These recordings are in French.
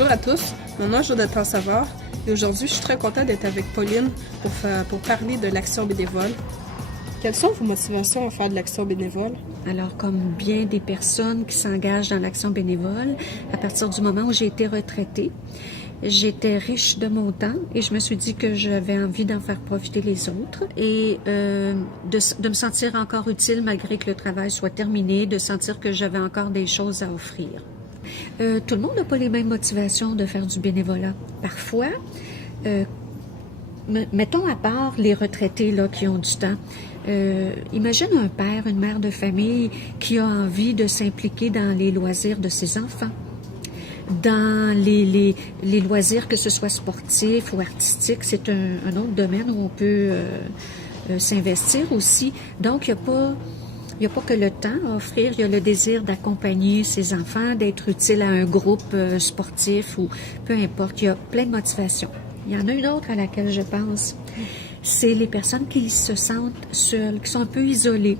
Bonjour à tous, mon nom est Jonathan Savard et aujourd'hui je suis très contente d'être avec Pauline pour parler de l'action bénévole. Quelles sont vos motivations à faire de l'action bénévole? Alors, comme bien des personnes qui s'engagent dans l'action bénévole, à partir du moment où j'ai été retraitée, j'étais riche de mon temps et je me suis dit que j'avais envie d'en faire profiter les autres et de me sentir encore utile malgré que le travail soit terminé, de sentir que j'avais encore des choses à offrir. Tout le monde n'a pas les mêmes motivations de faire du bénévolat. Parfois, mettons à part les retraités là, qui ont du temps, imagine un père, une mère de famille qui a envie de s'impliquer dans les loisirs de ses enfants, dans les loisirs, que ce soit sportifs ou artistiques. C'est un autre domaine où on peut s'investir aussi. Donc, il n'y a pas que le temps à offrir, il y a le désir d'accompagner ses enfants, d'être utile à un groupe sportif ou peu importe. Il y a plein de motivations. Il y en a une autre à laquelle je pense. C'est les personnes qui se sentent seules, qui sont un peu isolées,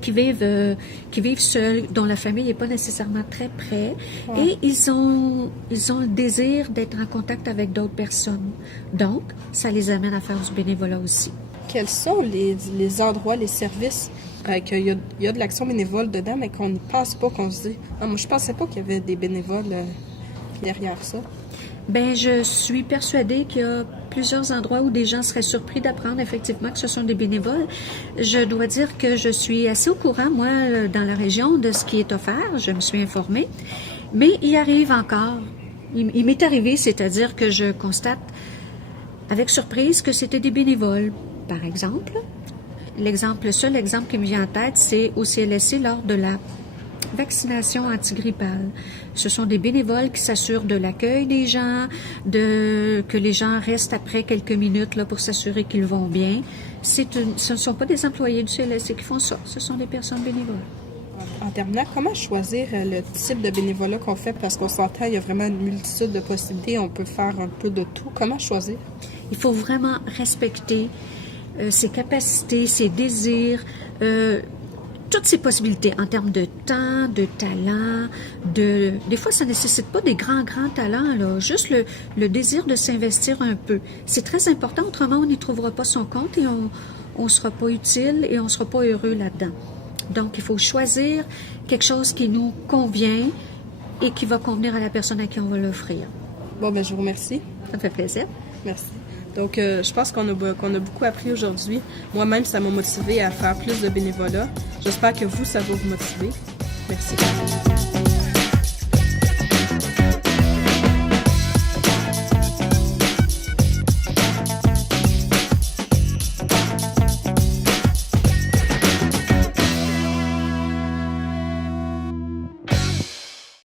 qui vivent seules, dont la famille n'est pas nécessairement très près, et ils ont le désir d'être en contact avec d'autres personnes. Donc, ça les amène à faire du bénévolat aussi. Quels sont les endroits, les services qu'il y a de l'action bénévole dedans, mais qu'on n'y pense pas, qu'on se dit « Ah, moi, je pensais pas qu'il y avait des bénévoles derrière ça. » Ben, je suis persuadée qu'il y a plusieurs endroits où des gens seraient surpris d'apprendre effectivement que ce sont des bénévoles. Je dois dire que je suis assez au courant, moi, dans la région, de ce qui est offert. Je me suis informée. Mais il arrive encore. Il m'est arrivé, c'est-à-dire que je constate avec surprise que c'était des bénévoles. Par exemple, le seul exemple qui me vient en tête, c'est au CLSC lors de la vaccination antigrippale. Ce sont des bénévoles qui s'assurent de l'accueil des gens, que les gens restent après quelques minutes là, pour s'assurer qu'ils vont bien. Ce ne sont pas des employés du CLSC qui font ça, ce sont des personnes bénévoles. En terminant, comment choisir le type de bénévolat qu'on fait? Parce qu'on s'entend, il y a vraiment une multitude de possibilités, on peut faire un peu de tout. Comment choisir? Il faut vraiment respecter ses capacités, ses désirs, toutes ces possibilités en termes de temps, de talent, des fois ça nécessite pas des grands talents, là, juste le désir de s'investir un peu. C'est très important, autrement on n'y trouvera pas son compte et on sera pas utile et on sera pas heureux là-dedans. Donc il faut choisir quelque chose qui nous convient et qui va convenir à la personne à qui on va l'offrir. Bon, ben je vous remercie. Ça me fait plaisir. Merci. Donc, je pense qu'on a beaucoup appris aujourd'hui. Moi-même, ça m'a motivée à faire plus de bénévolat. J'espère que vous, ça va vous motiver. Merci.